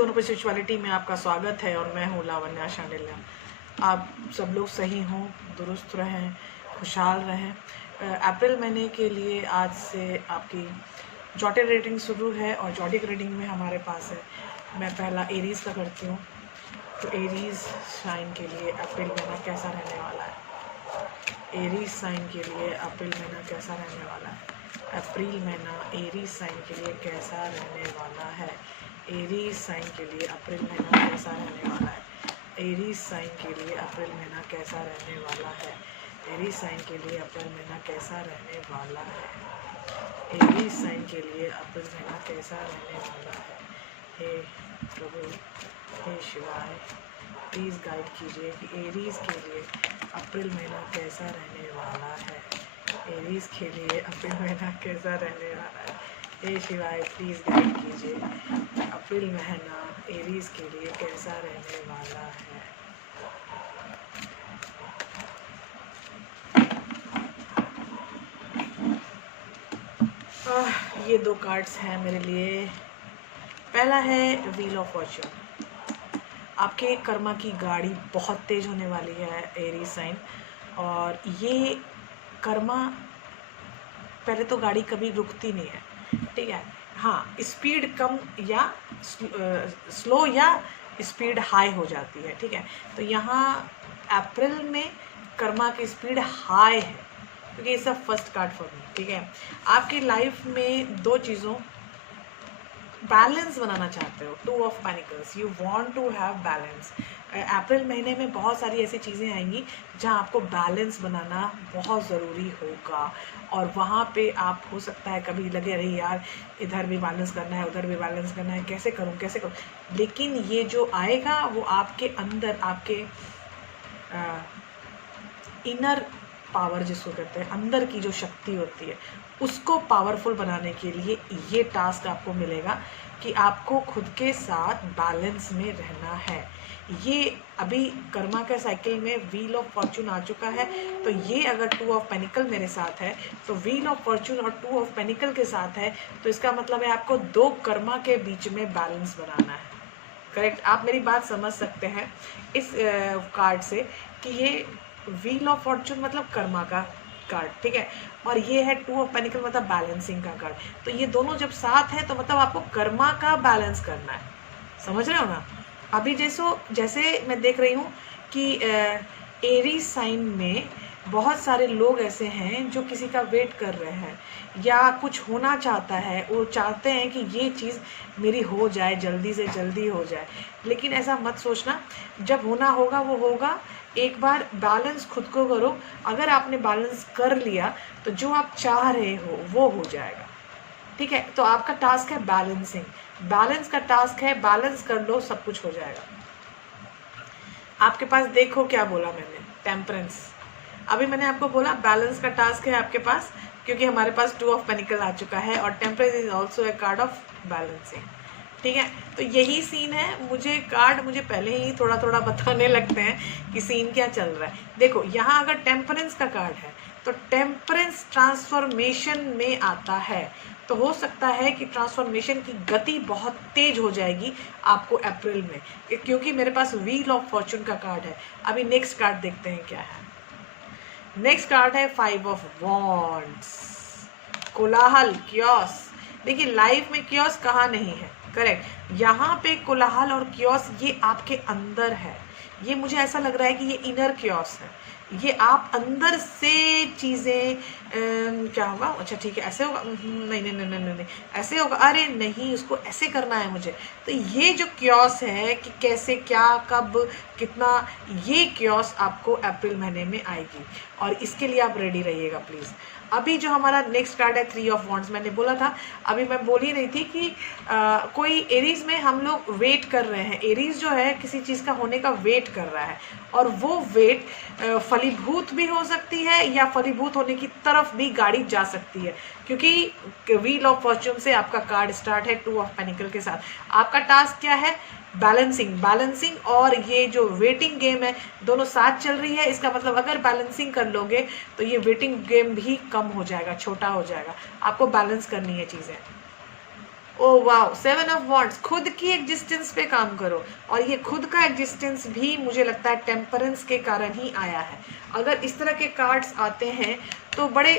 Zone पर spirituality में आपका स्वागत है और मैं हूँ लावण्या शांडिल्य। आप सब लोग सही हों, दुरुस्त रहें, खुशहाल रहें। अप्रैल महीने के लिए आज से आपकी जॉटिक रीडिंग शुरू है और जॉटिक रीडिंग में हमारे पास है, मैं पहला एरीज का करती हूँ। तो एरीज साइन के लिए अप्रैल महीना कैसा रहने वाला है? एरीज साइन के लिए अप्रैल महीना कैसा रहने वाला है? अप्रैल महीना एरीज साइन के लिए कैसा रहने वाला है? एरीज साइन के लिए अप्रैल महीना कैसा रहने वाला है? एरीज साइन के लिए अप्रैल महीना कैसा रहने वाला है? एरीज साइन के लिए अप्रैल महीना कैसा रहने वाला है? एरीज साइन के लिए अप्रैल महीना कैसा रहने वाला है? हे प्रभु, हे शिवाय, प्लीज़ गाइड कीजिए कि एरीज के लिए अप्रैल महीना कैसा रहने वाला है। एरीज के लिए अप्रैल महीना कैसा रहने वाला है। हे शिवाय, प्लीज़ गाइड कीजिए अप्रैल महीना एरीज के लिए कैसा रहने वाला है। ये दो कार्ड्स हैं मेरे लिए। पहला है व्हील ऑफ फॉर्च्यून। आपके कर्मा की गाड़ी बहुत तेज होने वाली है एरीज साइन, और ये कर्मा पहले तो गाड़ी कभी रुकती नहीं है, ठीक है। हाँ, स्पीड कम या स्लो या स्पीड हाई हो जाती है, ठीक है। तो यहाँ अप्रैल में कर्मा की स्पीड हाई है, क्योंकि ये सब फर्स्ट कार्ड फॉर मी, ठीक है। आपकी लाइफ में दो चीज़ों बैलेंस बनाना चाहते हो, two of pentacles, you want to have balance. अप्रैल महीने में बहुत सारी ऐसी चीज़ें आएंगी जहां आपको बैलेंस बनाना बहुत ज़रूरी होगा, और वहाँ पे आप हो सकता है कभी लगे अरे यार इधर भी बैलेंस करना है, उधर भी बैलेंस करना है, कैसे करूँ कैसे करूँ। लेकिन ये जो आएगा वो आपके अंदर, आपके इनर पावर जिसको कहते हैं, अंदर की जो शक्ति होती है, उसको पावरफुल बनाने के लिए ये टास्क आपको मिलेगा कि आपको खुद के साथ बैलेंस में रहना है। ये अभी कर्मा के साइकिल में व्हील ऑफ फॉर्चून आ चुका है, तो ये अगर टू ऑफ पेनिकल मेरे साथ है, तो व्हील ऑफ फॉर्चून और टू ऑफ पेनिकल के साथ है, तो इसका मतलब है आपको दो कर्मा के बीच में बैलेंस बनाना है। करेक्ट, आप मेरी बात समझ सकते हैं इस कार्ड से कि ये व्हील ऑफ फॉर्चून मतलब कर्मा का कार्ड, ठीक है, और ये है टू ऑफ पेनिकल मतलब बैलेंसिंग का कार्ड। तो ये दोनों जब साथ है तो मतलब आपको कर्मा का बैलेंस करना है, समझ रहे हो ना। अभी जैसे मैं देख रही हूँ कि एरीज साइन में बहुत सारे लोग ऐसे हैं जो किसी का वेट कर रहे हैं या कुछ होना चाहता है, वो चाहते हैं कि ये चीज़ मेरी हो जाए, जल्दी से जल्दी हो जाए। लेकिन ऐसा मत सोचना, जब होना होगा वो होगा। एक बार बैलेंस खुद को करो, अगर आपने बैलेंस कर लिया तो जो आप चाह रहे हो वो हो जाएगा, ठीक है। तो आपका टास्क है बैलेंसिंग, बैलेंस का टास्क है, बैलेंस कर लो, सब कुछ हो जाएगा। आपके पास देखो क्या बोला मैंने, टेम्परेंस। अभी मैंने आपको बोला बैलेंस का टास्क है आपके पास, क्योंकि हमारे पास टू ऑफ पेनिकल आ चुका है और temperance is also a card of balancing, ठीक है। तो यही सीन है। मुझे पहले ही थोड़ा थोड़ा बताने लगते हैं कि सीन क्या चल रहा है। देखो यहाँ अगर टेम्परेंस का कार्ड है तो टेम्परेंस ट्रांसफॉर्मेशन में आता है, तो हो सकता है कि ट्रांसफॉर्मेशन की गति बहुत तेज हो जाएगी आपको अप्रैल में, क्योंकि मेरे पास व्हील ऑफ फॉर्चून का कार्ड है। अभी नेक्स्ट कार्ड देखते हैं क्या है। नेक्स्ट कार्ड है फाइव ऑफ वॉन्ड्स, कोलाहल, क्योस। देखिए लाइफ में क्योस कहाँ नहीं है, करेक्ट। यहाँ पे कोलाहल और क्योस ये आपके अंदर है। ये मुझे ऐसा लग रहा है कि ये इनर क्योस है, ये आप अंदर से चीज़ें क्या होगा, अच्छा ठीक है ऐसे होगा, नहीं नहीं नहीं नहीं नहीं ऐसे होगा, अरे नहीं उसको ऐसे करना है मुझे। तो ये जो क्योस है कि कैसे, क्या, कब, कितना, ये क्योस आपको अप्रैल महीने में आएगी, और इसके लिए आप रेडी रहिएगा प्लीज़। अभी जो हमारा नेक्स्ट कार्ड है थ्री ऑफ वॉन्ड्स, मैंने बोला था, अभी मैं बोल ही रही थी कि कोई एरीज में हम लोग वेट कर रहे हैं। एरीज जो है किसी चीज़ का होने का वेट कर रहा है, और वो वेट फलीभूत भी हो सकती है या फलीभूत होने की तरफ भी गाड़ी जा सकती है, क्योंकि व्हील ऑफ फॉर्च्यून से आपका कार्ड स्टार्ट है टू ऑफ पेनिकल के साथ। आपका टास्क क्या है, बैलेंसिंग, और ये जो वेटिंग गेम है दोनों साथ चल रही है। इसका मतलब अगर बैलेंसिंग कर लोगे तो ये वेटिंग गेम भी कम हो जाएगा, छोटा हो जाएगा। आपको बैलेंस करनी है चीज़ें, ओ वाओ, 7 ऑफ वॉन्ड्स, खुद की एग्जिस्टेंस पे काम करो। और ये खुद का एग्जिस्टेंस भी मुझे लगता है टेम्परेंस के कारण ही आया है। अगर इस तरह के कार्ड्स आते हैं तो बड़े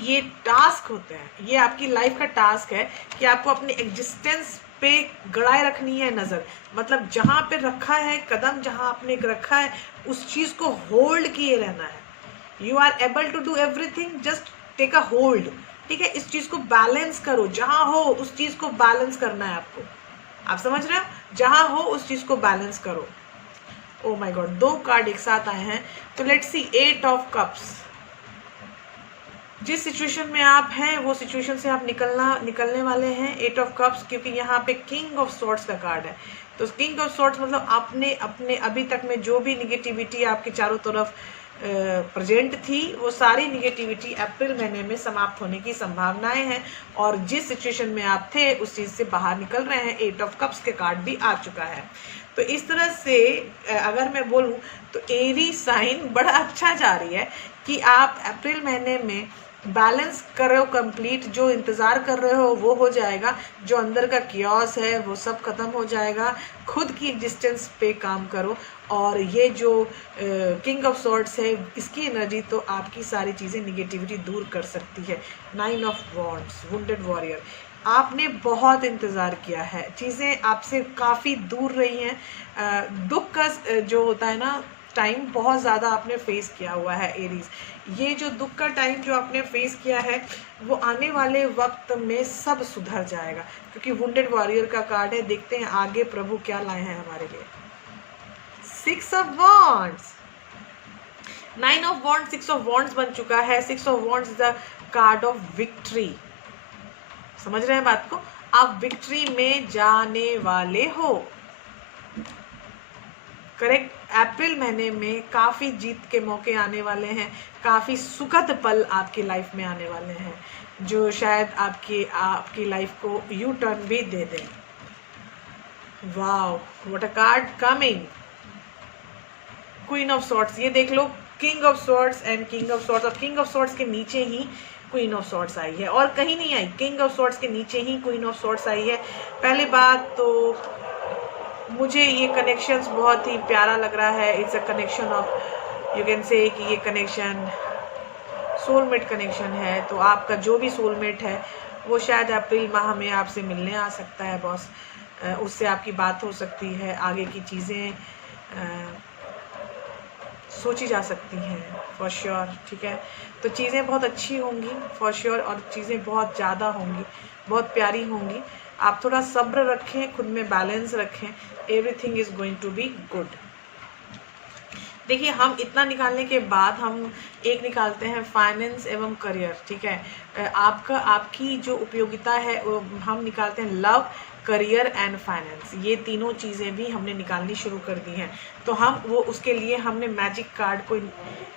ये टास्क होते हैं, ये आपकी लाइफ का टास्क है कि आपको अपनी एग्जिस्टेंस पे गड़ाए रखनी है नज़र। मतलब जहाँ पे रखा है कदम, जहाँ आपने रखा है उस चीज़ को होल्ड किए रहना है। You are able to do everything, just take a hold. ठीक है, इस चीज़ को बैलेंस करो, जहाँ हो उस चीज़ को बैलेंस करना है आपको। आप समझ रहे हो, जहाँ हो उस चीज़ को बैलेंस करो। ओ माय गॉड, 2 कार्ड एक साथ आए हैं। तो लेट्स सी 8 ऑफ कप्स। जिस सिचुएशन में आप हैं वो सिचुएशन से आप निकलने वाले हैं। 8 ऑफ कप्स, क्योंकि यहाँ पे किंग ऑफ सॉर्ड्स का कार्ड है। तो किंग ऑफ सॉर्ड्स मतलब आपने अपने अभी तक में जो भी निगेटिविटी आपके चारों तरफ प्रेजेंट थी, वो सारी निगेटिविटी अप्रैल महीने में समाप्त होने की संभावनाएं हैं। और जिस सिचुएशन में आप थे उस चीज़ से बाहर निकल रहे हैं। 8 ऑफ कप्स के कार्ड भी आ चुका है। तो इस तरह से अगर मैं बोलूँ तो एरी साइन बड़ा अच्छा जा रही है कि आप अप्रैल महीने में बैलेंस करो कंप्लीट। जो इंतज़ार कर रहे हो वो हो जाएगा, जो अंदर का कियोस है वो सब खत्म हो जाएगा। खुद की एग्जिस्टेंस पे काम करो। और ये जो किंग ऑफ सॉर्ड्स है, इसकी एनर्जी तो आपकी सारी चीज़ें निगेटिविटी दूर कर सकती है। 9 ऑफ वॉन्ड्स, वुंडेड वॉरियर, आपने बहुत इंतज़ार किया है, चीज़ें आपसे काफ़ी दूर रही हैं। दुख का जो होता है ना टाइम, बहुत ज़्यादा आपने फेस किया हुआ है एरीज। ये जो दुख का टाइम जो आपने फेस किया है वो आने वाले वक्त में सब सुधर जाएगा, क्योंकि वुंडेड वॉरियर का कार्ड है। देखते हैं आगे प्रभु क्या लाए हैं हमारे लिए। 6 of wands, 9 of wands, 6 of wands बन चुका है। 6 of wands the card of victory. समझ रहे हैं बात को, आप विक्ट्री में जाने वाले हो। करेक्ट, अप्रैल महीने में काफ़ी जीत के मौके आने वाले हैं, काफ़ी सुखद पल आपकी लाइफ में आने वाले हैं, जो शायद आपकी लाइफ को यू टर्न भी दे दें। Wow, what a card coming, queen of swords. ये देख लो, king of swords and king of swords. और किंग ऑफ सॉर्ड्स के नीचे ही क्वीन ऑफ सॉर्ड्स आई है और कहीं नहीं आई। किंग ऑफ सॉर्ड्स के नीचे ही क्वीन ऑफ सॉर्ड्स आई है। पहली बात तो मुझे ये कनेक्शंस बहुत ही प्यारा लग रहा है। It's a connection of, you can say कि ये कनेक्शन सोलमेट कनेक्शन है। तो आपका जो भी सोलमेट है वो शायद अप्रैल माह में आपसे मिलने आ सकता है बॉस। उससे आपकी बात हो सकती है, आगे की चीज़ें सोची जा सकती हैं फॉर श्योर। ठीक है, तो चीज़ें बहुत अच्छी होंगी फॉर श्योर, और चीज़ें बहुत ज़्यादा होंगी, बहुत प्यारी होंगी। आप थोड़ा सब्र रखें, खुद में बैलेंस रखें, everything is going to be good. देखिए, हम इतना निकालने के बाद हम एक निकालते हैं फाइनेंस एवं करियर। ठीक है, आपकी जो उपयोगिता है वो हम निकालते हैं लव, करियर एंड फाइनेंस। ये तीनों चीज़ें भी हमने निकालनी शुरू कर दी हैं। तो हम वो उसके लिए हमने मैजिक कार्ड को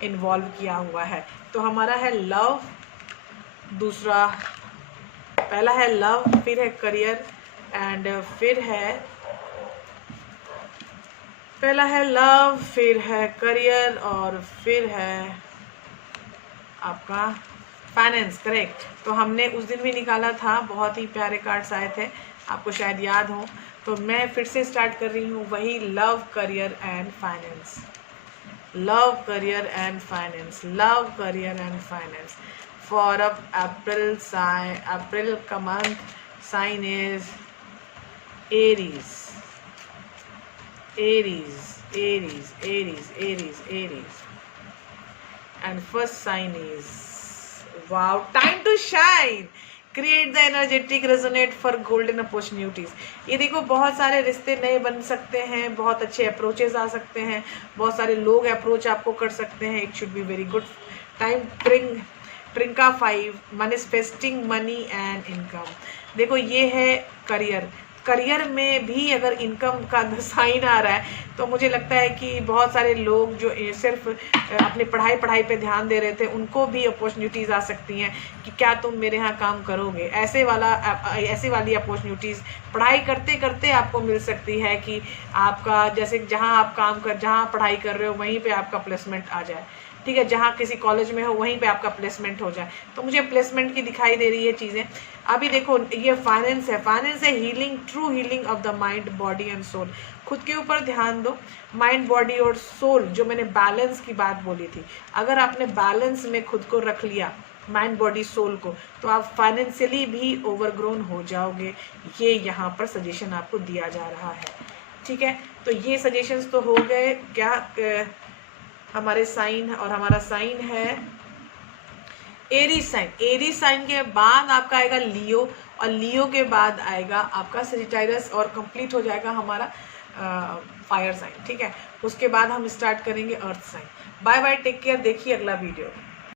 इन्वॉल्व किया हुआ है। तो हमारा है लव, दूसरा पहला है लव, फिर है करियर एंड फिर है, पहला है लव, फिर है करियर और फिर है आपका फाइनेंस। करेक्ट, तो हमने उस दिन भी निकाला था, बहुत ही प्यारे कार्ड्स आए थे, आपको शायद याद हो। तो मैं फिर से स्टार्ट कर रही हूँ वही love, career and finance. Love, career and finance, love, career and finance for April. अप्रैल का month sign is Aries, Aries, Aries, Aries, Aries, Aries. And first sign is, wow, time to shine. Create the energetic resonate for golden opportunities. ये देखो, बहुत सारे रिश्ते नए बन सकते हैं, बहुत अच्छे अप्रोचेस आ सकते हैं, बहुत सारे लोग अप्रोच आपको कर सकते हैं। It should be very good time. ट्रिंका 5, मैनिफेस्टिंग मनी एंड इनकम। देखो, ये है करियर। करियर में भी अगर इनकम का साइन आ रहा है तो मुझे लगता है कि बहुत सारे लोग जो सिर्फ अपनी पढ़ाई पे ध्यान दे रहे थे, उनको भी अपॉर्चुनिटीज़ आ सकती हैं कि क्या तुम मेरे यहाँ काम करोगे। ऐसे वाली अपॉर्चुनिटीज़ पढ़ाई करते करते आपको मिल सकती है कि आपका, जैसे जहाँ पढ़ाई कर रहे हो वहीं पे आपका प्लेसमेंट आ जाए। ठीक है, जहाँ किसी कॉलेज में हो वहीं पे आपका प्लेसमेंट हो जाए। तो मुझे प्लेसमेंट की दिखाई दे रही है चीज़ें। अभी देखो ये फाइनेंस है healing, true healing of the mind body and soul. खुद के ऊपर ध्यान दो, माइंड बॉडी और सोल, जो मैंने बैलेंस की बात बोली थी, अगर आपने बैलेंस में खुद को रख लिया, माइंड बॉडी सोल को, तो आप फाइनेंशियली भी ओवरग्रोन हो जाओगे। ये यहाँ पर सजेशन आपको दिया जा रहा है, ठीक है। तो ये सजेशंस तो हो गए क्या हमारे साइन, और हमारा साइन है एरीज साइन। एरीज साइन के बाद आपका आएगा लियो, और लियो के बाद आएगा आपका सजिटायरस, और कंप्लीट हो जाएगा हमारा फायर साइन, ठीक है। उसके बाद हम स्टार्ट करेंगे earth sign. Bye bye, take care, देखिए अगला वीडियो।